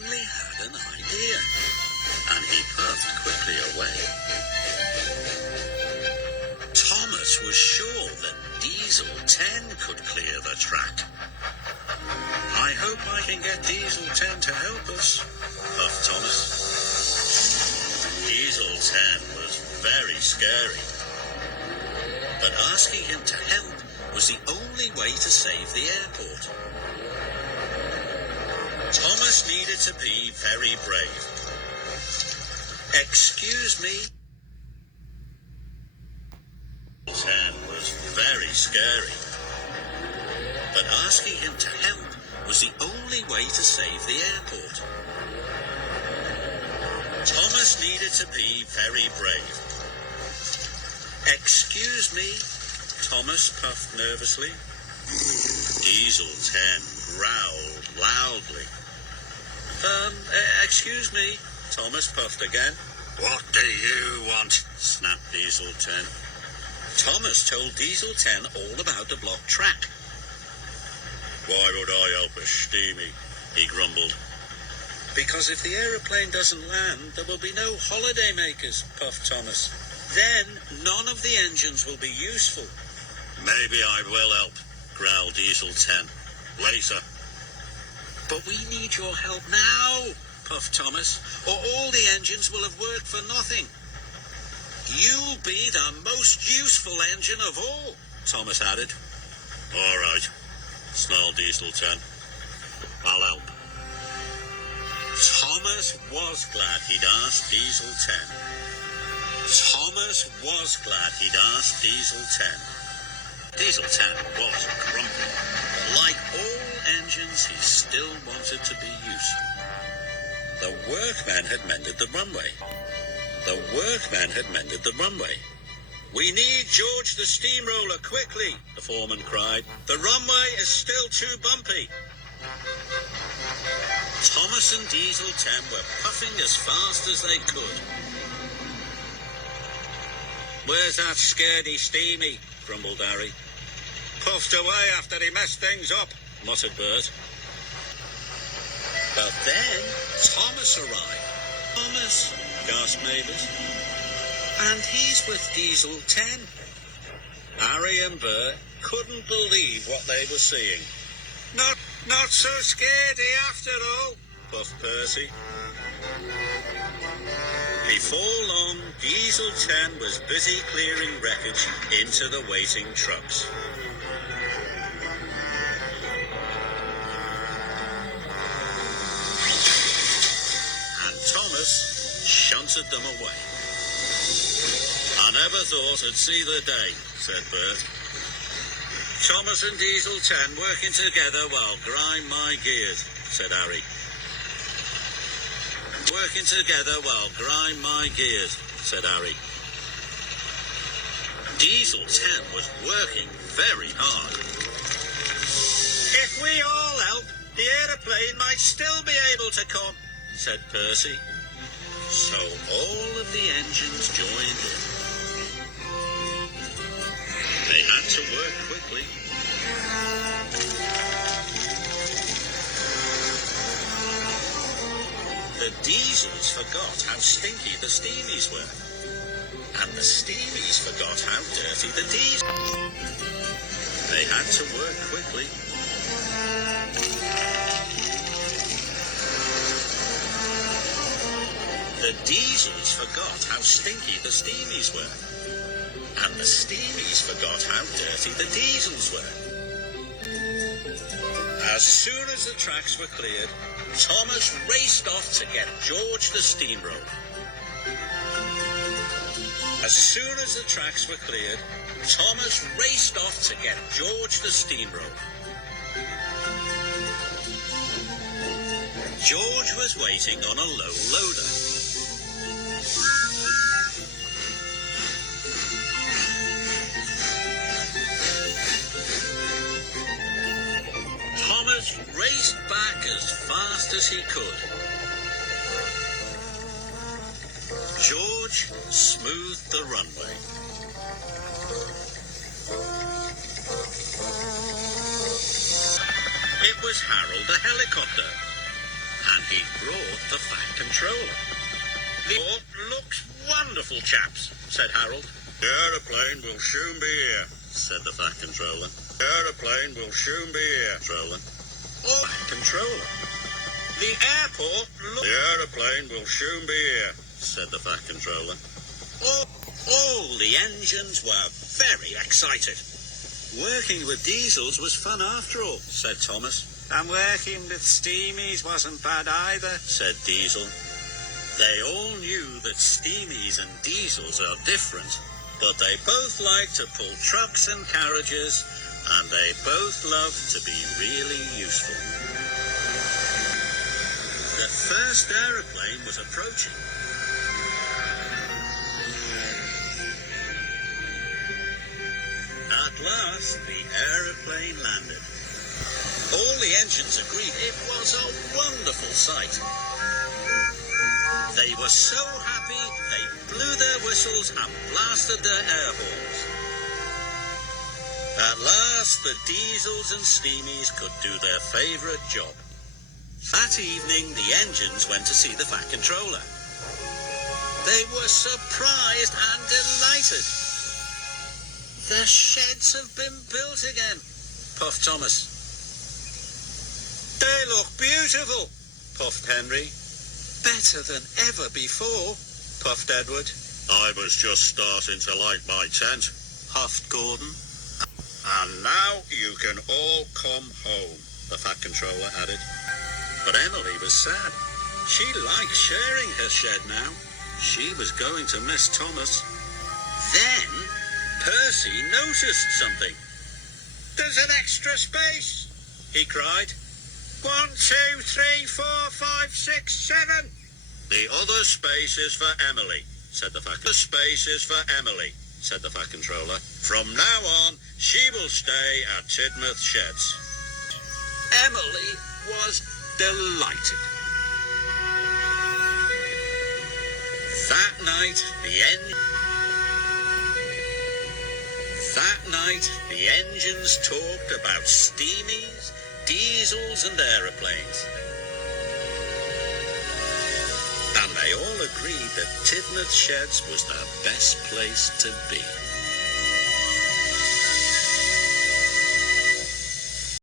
suddenly had an idea, and he puffed quickly away. Thomas was sure that Diesel 10 could clear the track. "I hope I can get Diesel 10 to help us," puffed Thomas. Diesel 10 was very scary, but asking him to help was the only way to save the airport. Thomas needed to be very brave. "Excuse me." 10 was very scary, but asking him to help was the only way to save the airport. Thomas needed to be very brave. "Excuse me," Thomas puffed nervously. Diesel 10 growled loudly. Excuse me," Thomas puffed again. "What do you want?" snapped Diesel 10. Thomas told Diesel 10 all about the blocked track. "Why would I help a steamy?" he grumbled. "Because if the aeroplane doesn't land, there will be no holiday makers," puffed Thomas. "Then none of the engines will be useful." "Maybe I will help," growled Diesel 10. "Later." "But we need your help now," puffed Thomas, "or all the engines will have worked for nothing." "You'll be the most useful engine of all," Thomas added. "All right," snarled Diesel 10. "I'll help." Thomas was glad he'd asked Diesel 10. Thomas was glad he'd asked Diesel 10. Diesel 10 was grumpy. Like all engines, he still wanted to be useful. The workmen had mended the runway. "We need George the steamroller quickly," the foreman cried. "The runway is still too bumpy." Thomas and Diesel 10 were puffing as fast as they could. "Where's that scaredy steamy?" grumbled Harry. "Puffed away after he messed things up," muttered Bert. But then Thomas arrived. "Thomas," gasped Mavis. "And he's with Diesel 10. Harry and Bert couldn't believe what they were seeing. Not so scaredy after all," puffed Percy. Before long, Diesel 10 was busy clearing wreckage into the waiting trucks. And Thomas shunted them away. "I never thought I'd see the day," said Bert. "Thomas and Diesel 10 working together while grind my gears," said Harry. "Working together while grind my gears," said Harry. Diesel 10 was working very hard. "If we all help, the aeroplane might still be able to come," said Percy. So all of the engines joined in. They had to work quickly. The diesels forgot how stinky the steamies were, and the steamies forgot how dirty the diesels. They had to work quickly. The diesels forgot how stinky the steamies were, and the steamies forgot how dirty the diesels were. As soon as the tracks were cleared, Thomas raced off to get George the steamroller. As soon as the tracks were cleared, Thomas raced off to get George the steamroller. George was waiting on a low loader. Thomas raced back as fast as he could. George smoothed the runway. It was Harold the helicopter, and he brought the Fat Controller. "The airport looks wonderful, chaps," said Harold. "The aeroplane will soon be here," said the Fat Controller. "The aeroplane will soon be here, Controller." "Oh, Controller. The airport looks..." "The aeroplane will soon be here," said the Fat Controller. All the engines were very excited. "Working with diesels was fun after all," said Thomas. "And working with steamies wasn't bad either," said Diesel. They all knew that steamies and diesels are different, but they both like to pull trucks and carriages, and they both love to be really useful. The first aeroplane was approaching. At last, the aeroplane landed. All the engines agreed it was a wonderful sight. They were so happy, they blew their whistles and blasted their air horns. At last, the diesels and steamies could do their favourite job. That evening, the engines went to see the Fat Controller. They were surprised and delighted. "The sheds have been built again," puffed Thomas. "They look beautiful," puffed Henry. "Better than ever before," puffed Edward. "I was just starting to like my tent," huffed Gordon. "And now you can all come home," the Fat Controller added. But Emily was sad. She liked sharing her shed now. She was going to miss Thomas. Then Percy noticed something. "There's an extra space," he cried. 1, 2, 3, 4, 5, 6, 7. "The other space is for Emily," said the Fat Controller. "The space is for Emily," said the Fat Controller. "From now on, she will stay at Tidmouth Sheds." Emily was delighted. That night, the engines talked about steamies, diesels and aeroplanes. And they all agreed that Tidmouth Sheds was the best place to be.